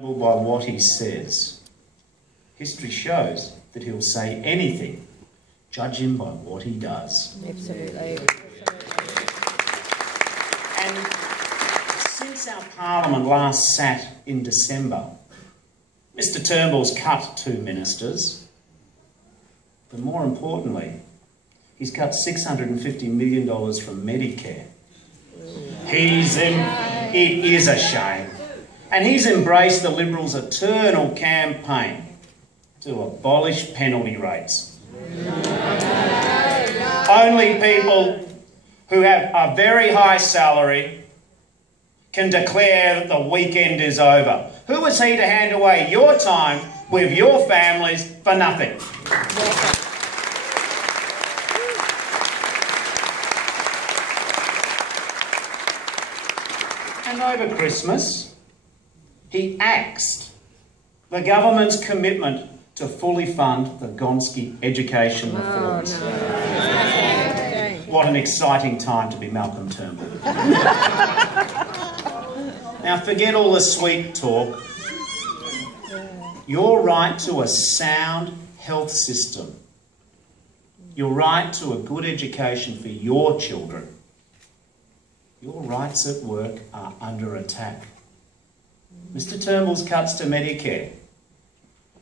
By what he says. History shows that he'll say anything. Judge him by what he does. Absolutely. And since our Parliament last sat in December, Mr Turnbull's cut 2 ministers, but more importantly, he's cut $650 million from Medicare. It is a shame. And he's embraced the Liberals' eternal campaign to abolish penalty rates. Only people who have a very high salary can declare that the weekend is over. Who is he to hand away your time with your families for nothing? And over Christmas, he axed the government's commitment to fully fund the Gonski education reforms. Oh, no. What an exciting time to be Malcolm Turnbull. Now forget all the sweet talk. Your right to a sound health system, your right to a good education for your children, your rights at work are under attack. Mr Turnbull's cuts to Medicare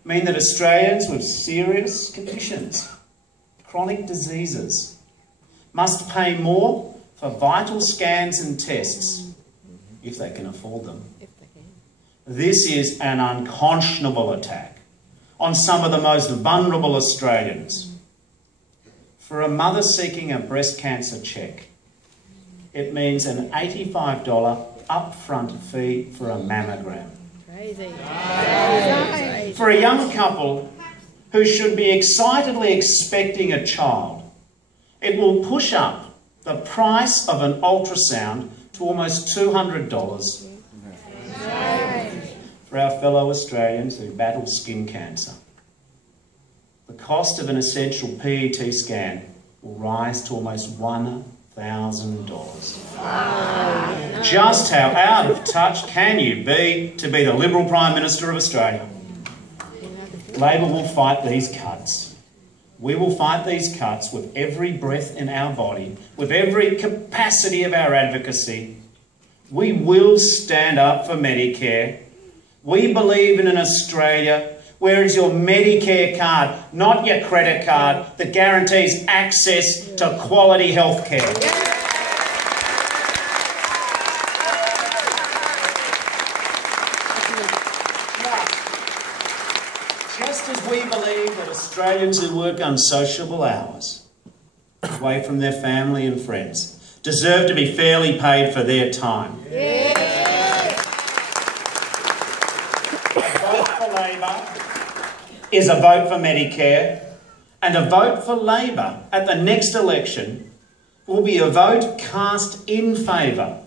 mean that Australians with serious conditions, chronic diseases, must pay more for vital scans and tests, if they can afford them. This is an unconscionable attack on some of the most vulnerable Australians. For a mother seeking a breast cancer check, it means an $85 upfront fee for a mammogram. Crazy. For a young couple who should be excitedly expecting a child, it will push up the price of an ultrasound to almost $200 for our fellow Australians who battle skin cancer. The cost of an essential PET scan will rise to almost $1,000. Just how out of touch can you be to be the Liberal Prime Minister of Australia? Labor will fight these cuts. We will fight these cuts with every breath in our body, with every capacity of our advocacy. We will stand up for Medicare. We believe in an Australia where is your Medicare card, not your credit card, that guarantees access to quality health care. Just as we believe that Australians who work unsociable hours, away from their family and friends, deserve to be fairly paid for their time. A vote for Labor is a vote for Medicare, and a vote for Labor at the next election will be a vote cast in favour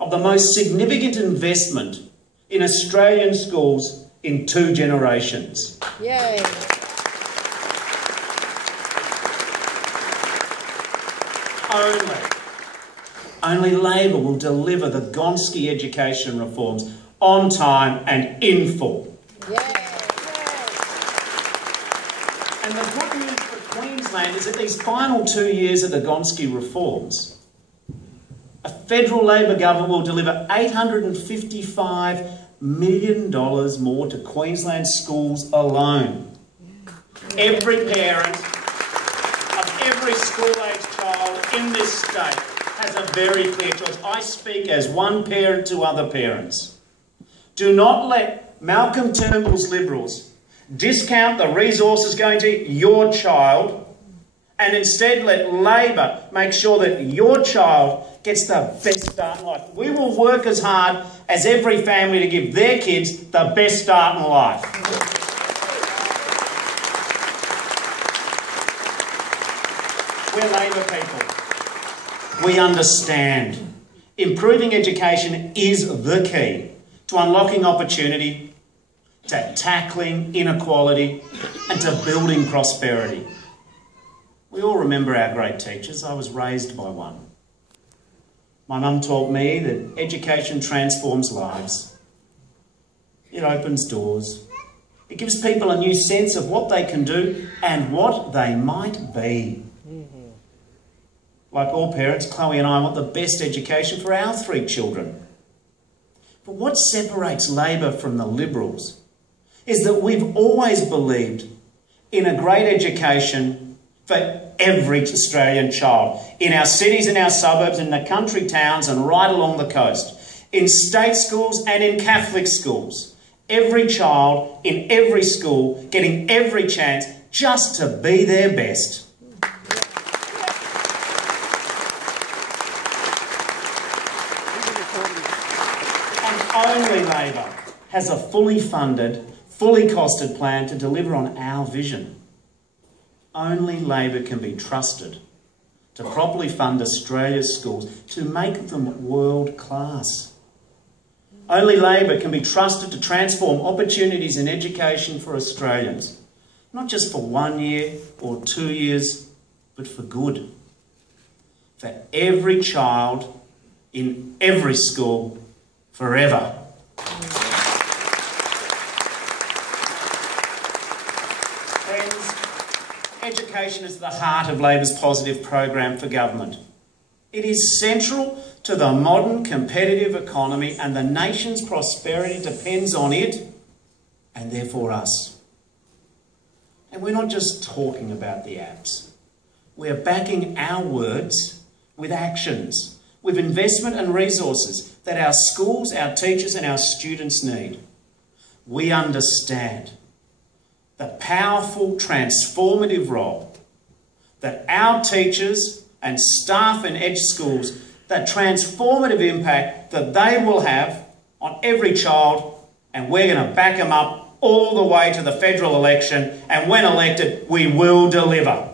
of the most significant investment in Australian schools in 2 generations. Yay. Only Labor will deliver the Gonski education reforms on time and in full. Yay. And the good news for Queensland is that these final 2 years of the Gonski reforms, a federal Labor government will deliver $855 million more to Queensland schools alone. Every parent of every school-aged child in this state has a very clear choice. I speak as one parent to other parents. Do not let Malcolm Turnbull's Liberals discount the resources going to your child, and instead let Labor make sure that your child gets the best start in life. We will work as hard as every family to give their kids the best start in life. We're Labor people. We understand. Improving education is the key to unlocking opportunity, to tackling inequality, and to building prosperity. We all remember our great teachers. I was raised by one. My mum taught me that education transforms lives. It opens doors. It gives people a new sense of what they can do and what they might be. Like all parents, Chloe and I want the best education for our 3 children. But what separates Labor from the Liberals is that we've always believed in a great education for every Australian child, in our cities and our suburbs, in the country towns and right along the coast, in state schools and in Catholic schools. Every child in every school getting every chance just to be their best. And only Labor has a fully funded, fully costed plan to deliver on our vision. Only Labor can be trusted to properly fund Australia's schools, to make them world class. Only Labor can be trusted to transform opportunities in education for Australians, not just for 1 year or 2 years, but for good. For every child in every school, forever. Friends, education is the heart of Labor's positive program for government. It is central to the modern competitive economy, and the nation's prosperity depends on it and therefore us. And we're not just talking about the apps. We're backing our words with actions, with investment and resources that our schools, our teachers and our students need. We understand the powerful, transformative role that our teachers and staff in Edge schools, that transformative impact that they will have on every child, and we're going to back them up all the way to the federal election, and when elected, we will deliver.